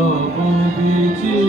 我不必记